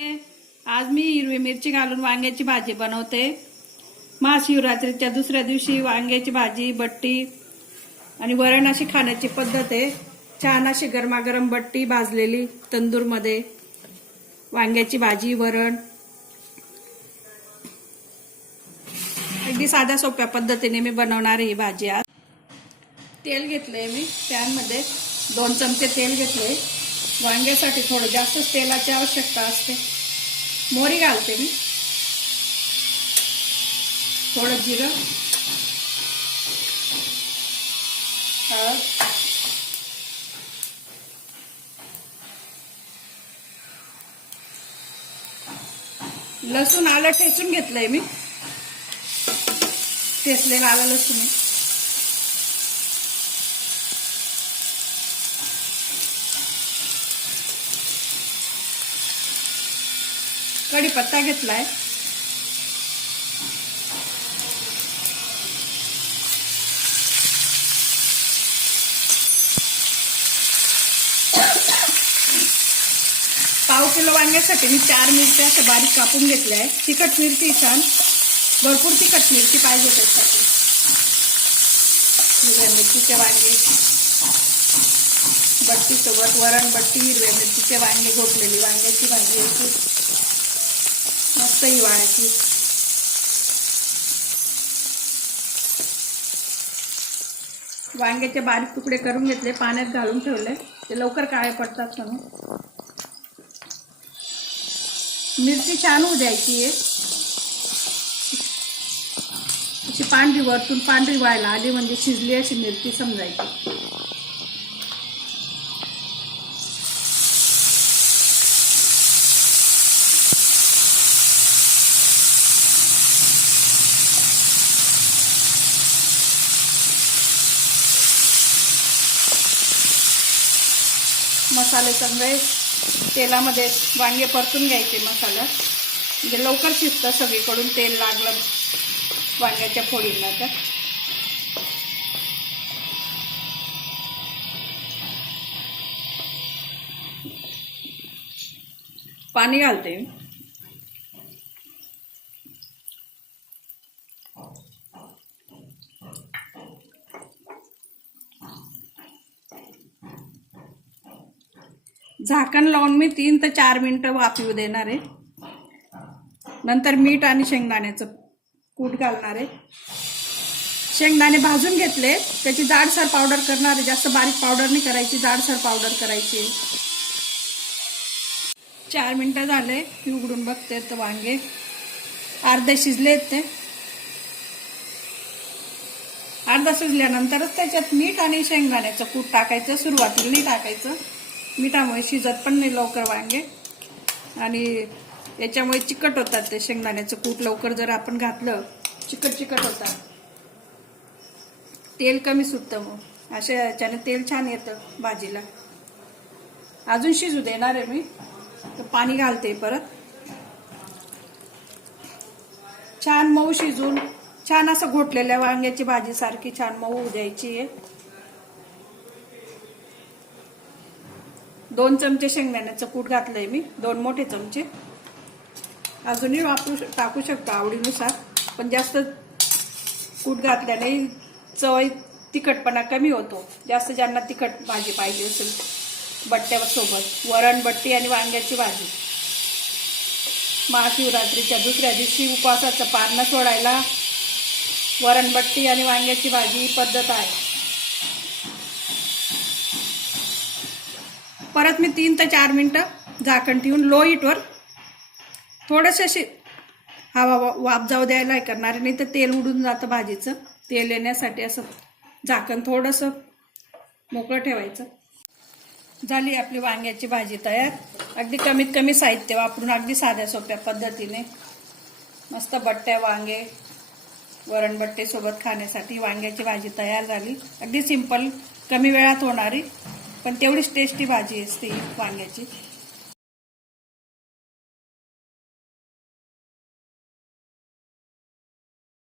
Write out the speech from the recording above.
आज मी हिरवी मिरची घालून वांग्याची भाजी बनवते. महाशिवरात्रीच्या दुसऱ्या दिवशी वांग्याची भाजी बट्टी आणि वरण अशी खाण्याची पद्धत आहे. छान अशी गरमागरम बट्टी भाजलेली तंदूरमध्ये. वांग्याची भाजी वरण. अगदी साध्या सोप्या पद्धतीने मी बनवणार ही भाजी आज. तेल घेतलंय मी. पॅनमध्ये दोन चमचे तेल घेतले वांग्यासाठी थोडं जास्तच तेलाची आवश्यकता असते. मोरी घालते मी. थोडं जिरं. हळद. लसूण आलं ठेचून घेतलंय मी. ठेचलेलं आलं लसूण आहे. कढीपत्ता घेतलाय. पाव किलो वांग्यासाठी मी चार मिरच्या असं बारीक कापून घेतल्या आहेत. तिखट मिरची छान. भरपूर तिखट मिरची पाहिजे त्यासाठी हिरव्या मिरचीचे वांगे. बट्टीसोबत वरण बट्टी हिरव्या मिरचीचे वांगे घोटलेली वांग्याची भाजी होती मस्त हिवाळ्याची. वांग्याचे बारीक तुकडे करून घेतले पाण्यात घालून ठेवले. ते लवकर काळे पडतात म्हणून. मिरची छान होऊ द्यायची आहे. अशी पांढरी वरतून पांढरी व्हायला आली म्हणजे शिजली अशी मिरची समजायची. मसाले सगळे तेलामध्ये वांगे परतून घ्यायचे मसाला. म्हणजे लवकर शिजतं सगळीकडून तेल लागलं वांग्याच्या फोडींना तर. पाणी घालते झाकण लावून मी तीन ते चार मिनिटं वाफवू देणार आहे. नंतर मीठ आणि शेंगदाण्याचं कूट घालणार आहे. शेंगदाणे भाजून घेतले त्याची जाडसर पावडर करणार आहे. जास्त बारीक पावडर नाही करायची जाडसर पावडर करायची चार मिनिटं झाले मी उघडून बघते तर वांगे. अर्धे शिजलेत ते. अर्धा शिजल्यानंतरच त्याच्यात मीठ आणि शेंगदाण्याचं कूट टाकायचं सुरुवातीला नाही टाकायचं. मिठामुळे शिजत पण नाही लवकर वांगे. आणि याच्यामुळे चिकट होतात ते शेंगदाण्याचं कूट लवकर जर आपण घातलं चिकट चिकट होतात. तेल कमी सुटतं मग. अशा याच्याने तेल छान येतं भाजीला. अजून शिजू देणार आहे मी. तर पाणी घालते परत. छान मऊ शिजून छान असं घोटलेल्या वांग्याची भाजी सारखी छान मऊ द्यायची आहे. दोन चमचे शेंगदाण्याचं कूट घातलंय मी दोन मोठे चमचे. अजूनही वापरू श- टाकू शकतो आवडीनुसार पण जास्त कूट घातल्याने चव तिखटपणा कमी होतो. जास्त ज्यांना तिखट भाजी पाहिजे असेल बट्ट्यासोबत वरण बट्टी आणि वांग्याची भाजी. महाशिवरात्रीच्या दुसऱ्या दिवशी उपवासाचं पारणं सोडायला वरणबट्टी आणि वांग्याची भाजी ही पद्धत आहे. परत मी तीन ते चार मिनटं झाकण ठेवून लो हीटवर थोडंसं अशी हवा वाप वाफ जाऊ द्यायला हे करणार नाही तर तेल उडून जातं भाजीचं. तेल येण्यासाठी असं झाकण थोडंसं मोकळं ठेवायचं. झाली आपली वांग्याची भाजी तयार. अगदी कमीत कमी साहित्य वापरून अगदी साध्या सोप्या पद्धतीने. मस्त बट्ट्या वांगे वरण बट्टेसोबत खाण्यासाठी वांग्याची भाजी तयार झाली. अगदी सिंपल कमी वेळात होणारी. पण तेवढीच टेस्टी भाजी असते वांग्याची.